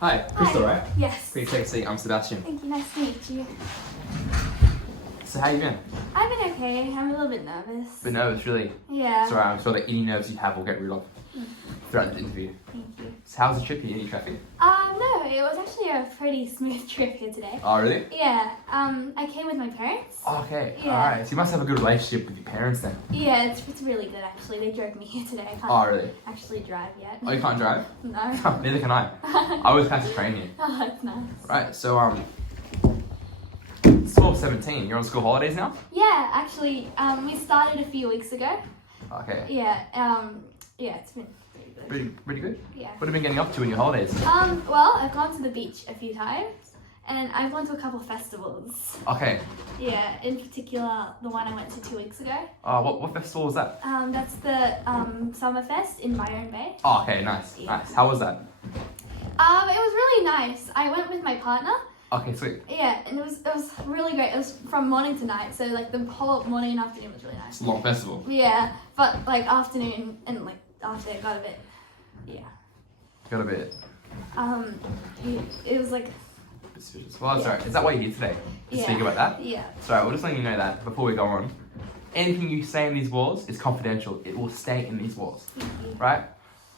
Hi, Crystal, Hi. right? Yes. Please take a seat. I'm Sebastian. Thank you. Nice to meet you. So how you been? I've been okay. I'm a little bit nervous. Been nervous, really. Yeah. Sorry, I'm sure that any nerves you have will get rid of throughout the interview. Thank you. So how was the trip here? Any traffic? No, it was actually a pretty smooth trip here today. Oh, really? Yeah. I came with my parents. Oh, okay. Yeah. Alright, so you must have a good relationship with your parents then. Yeah, it's really good actually. They drove me here today. I can't Oh, really? actually drive yet. Oh, you can't drive? No. Neither can I. I always catch a train here. Oh, that's nice. Right, so it's 12:17. You're on school holidays now? Yeah, actually, we started a few weeks ago. Okay. Yeah. Yeah, it's been pretty good. Pretty good? Yeah. What have you been getting up to in your holidays? Well, I've gone to the beach a few times, and I've gone to a couple of festivals. Okay. Yeah, in particular, the one I went to 2 weeks ago. What festival was that? That's the Summerfest in Byron Bay. Oh, okay, nice. Yeah. Nice. How was that? It was really nice. I went with my partner. Okay, sweet. Yeah, and it was really great. It was from morning to night, so like the whole morning and afternoon was really nice. It's a long festival. Yeah, but like afternoon and like after it got a bit, yeah. Got a bit It was like suspicious. Well, that's Yeah. alright. Is that why you're here today? To Yeah. speak about that? yeah. Sorry, we'll just let you know that before we go on. Anything you say in these walls is confidential. It will stay in these walls, Thank you. right?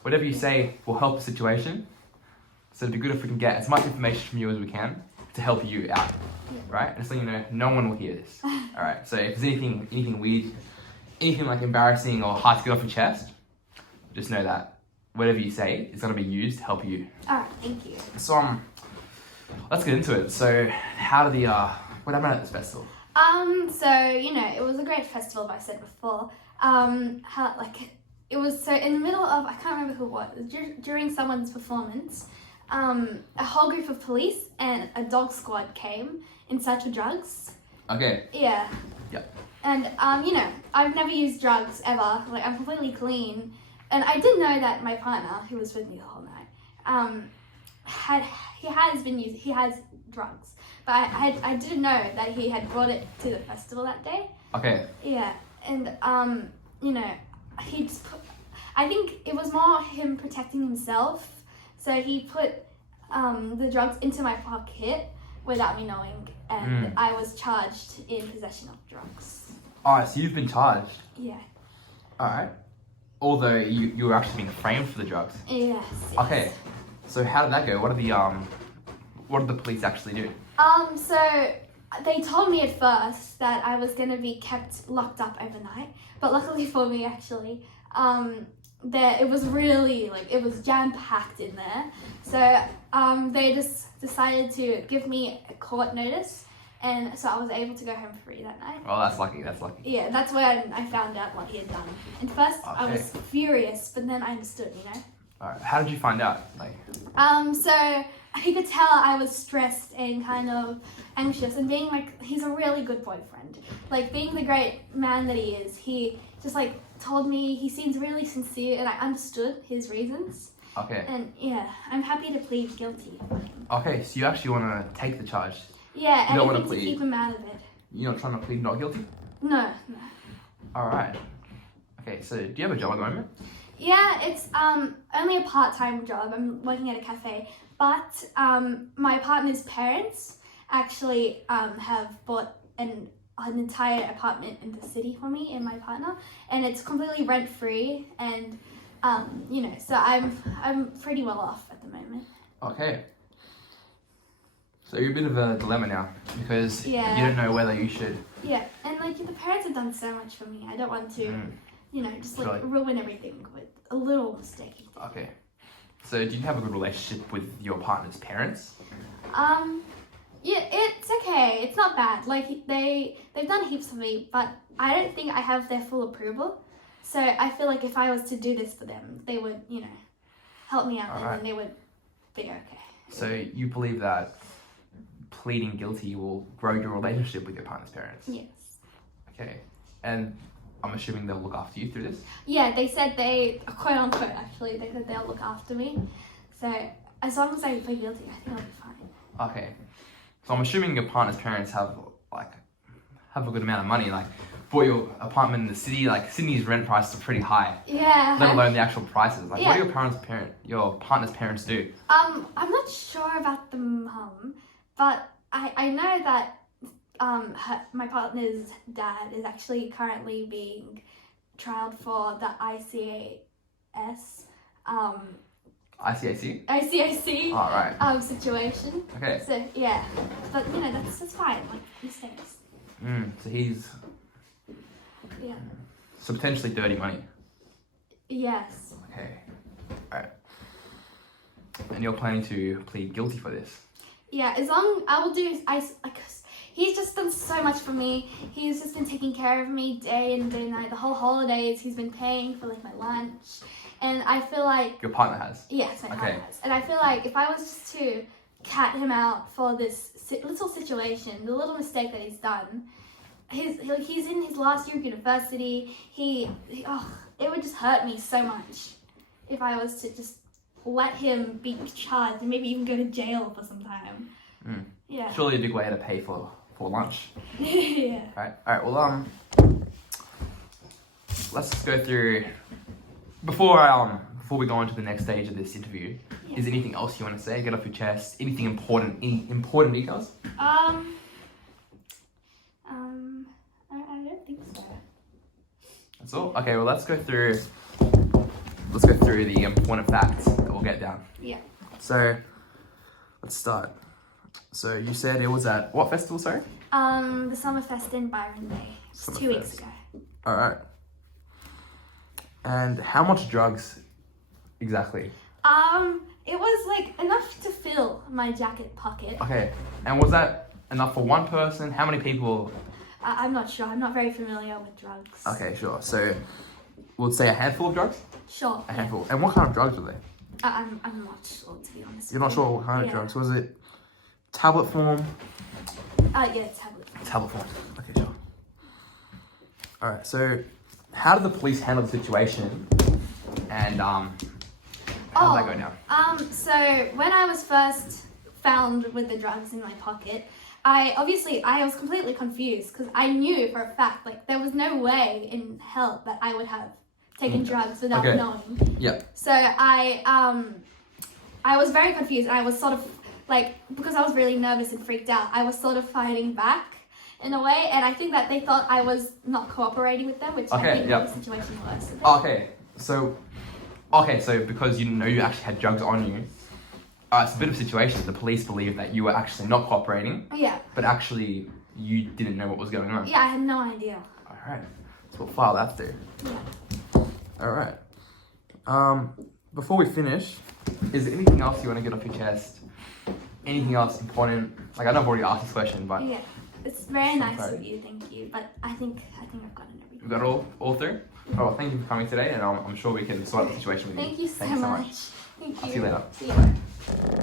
Whatever you say will help the situation. So it'd be good if we can get as much information from you as we can to help you out, Yeah. right? Just so you know, no one will hear this. All right. So if there's anything weird, anything like embarrassing or hard to get off your chest, just know that whatever you say is gonna be used to help you. All right, thank you. So let's get into it. So how did what happened at this festival? So it was a great festival, like I said before. How like it was so in the middle of I can't remember who it was during someone's performance. A whole group of police and a dog squad came in search of drugs. Okay. Yeah. Yep. And I've never used drugs ever. Like I'm completely clean, and I did know that my partner, who was with me the whole night, he has drugs, but I didn't know that he had brought it to the festival that day. Okay. Yeah, and he just I think it was more him protecting himself. So he put the drugs into my pocket without me knowing, and I was charged in possession of drugs. Alright, so you've been charged. Yeah. Alright. Although you were actually being framed for the drugs. Yes. Okay. So how did that go? What did the police actually do? So they told me at first that I was gonna be kept locked up overnight, but luckily for me, actually, it was really it was jam packed in there. So they just decided to give me a court notice, and so I was able to go home free that night. Oh, that's lucky. That's lucky. Yeah, that's when I found out what he had done. And first I Okay. was furious, but then I understood, Alright. How did you find out? So he could tell I was stressed and kind of anxious, and being he's a really good boyfriend. Being the great man that he is, he just told me he seems really sincere, and I understood his reasons. Okay. And yeah, I'm happy to plead guilty. Okay, so you actually want to take the charge. Yeah, You don't wanna anything to plead. keep him out of it. You're not trying to plead not guilty? No. Alright. Okay, so do you have a job at the moment? Yeah, it's only a part-time job. I'm working at a cafe, but my partner's parents actually have bought an entire apartment in the city for me and my partner, and it's completely rent-free, and so I'm pretty well off at the moment. Okay. So you're a bit of a dilemma now because Yeah. you don't know whether you should. Yeah, and the parents have done so much for me. I don't want to, just Really? ruin everything with a little mistake. Okay. So do you have a good relationship with your partner's parents? Yeah, it's okay. It's not bad. They've done heaps for me, but I don't think I have their full approval. So I feel like if I was to do this for them, they would, help me out, and Alright. then they would be okay. So you believe that pleading guilty will grow your relationship with your partner's parents? Yes. Okay. And I'm assuming they'll look after you through this? Yeah, they said quote unquote, actually, they said they'll look after me. So as long as I plead guilty, I think I'll be fine. Okay. So I'm assuming your partner's parents have a good amount of money. bought your apartment in the city, like Sydney's rent prices are pretty high. Yeah. Let alone the actual prices. Like, what Yeah. do your partner's parents do? I'm not sure about the mum, but I know that my partner's dad is actually currently being trialed for the ICAC ICAC? All right. situation. Okay. So yeah, but you know that's fine. Like mistakes. So he's Yeah. so potentially dirty money. Yes. Okay. All right. And you're planning to plead guilty for this? Yeah. As long I will do. He's just done so much for me. He's just been taking care of me day and day and night. The whole holidays, he's been paying for like my lunch, and I feel like Your partner has? yes, my Okay. partner has. And I feel like if I was just to cat him out for this little situation, the little mistake that he's done, he's in his last year of university. It would just hurt me so much if I was to just let him be charged and maybe even go to jail for some time. Yeah. Surely a big way to pay for lunch. Yeah. All right. Well, let's just go through before we go on to the next stage of this interview. Yeah. Is there anything else you want to say? Get off your chest. Anything important? Any important details? I don't think so. That's all. Okay. Well, let's go through the important facts that we'll get down. Yeah. So, let's start. So you said it was at what festival? Sorry. The Summerfest in Byron Bay. It's 2 weeks ago. All right. And how much drugs exactly? It was like enough to fill my jacket pocket. Okay. And was that enough for one person? How many people? I'm not sure. I'm not very familiar with drugs. Okay, sure. So we'll say a handful of drugs? Sure. A handful. And what kind of drugs were they? I'm not sure, to be honest. You're not sure what kind of Yeah. drugs? Was it tablet form? Yeah, tablet. Tablet form. Okay, sure. Alright, so how did the police handle the situation? And how did that go down? So when I was first found with the drugs in my pocket, I was completely confused because I knew for a fact, like, there was no way in hell that I would have taken drugs without Okay. knowing. Yep. So I was very confused, and I was sort of like, because I was really nervous and freaked out, I was sort of fighting back in a way, and I think that they thought I was not cooperating with them, which I Okay, think yep. made the situation worse. Okay, so because you know you actually had drugs on you, it's a bit of a situation. The police believe that you were actually not cooperating, Yeah. but actually you didn't know what was going on. Yeah, I had no idea. Alright, so we'll file that through. Yeah. Alright. Before we finish, is there anything else you want to get off your chest? Anything else important? Like, I know I've already asked this question, but Yeah. It's very nice Sorry. of you, thank you. But I think I've gotten everything. we've got all through? Oh, well, thank you for coming today, and I'm sure we can sort out the situation with you. Thank you so Thanks so much. Thank you. I'll see you later. See you.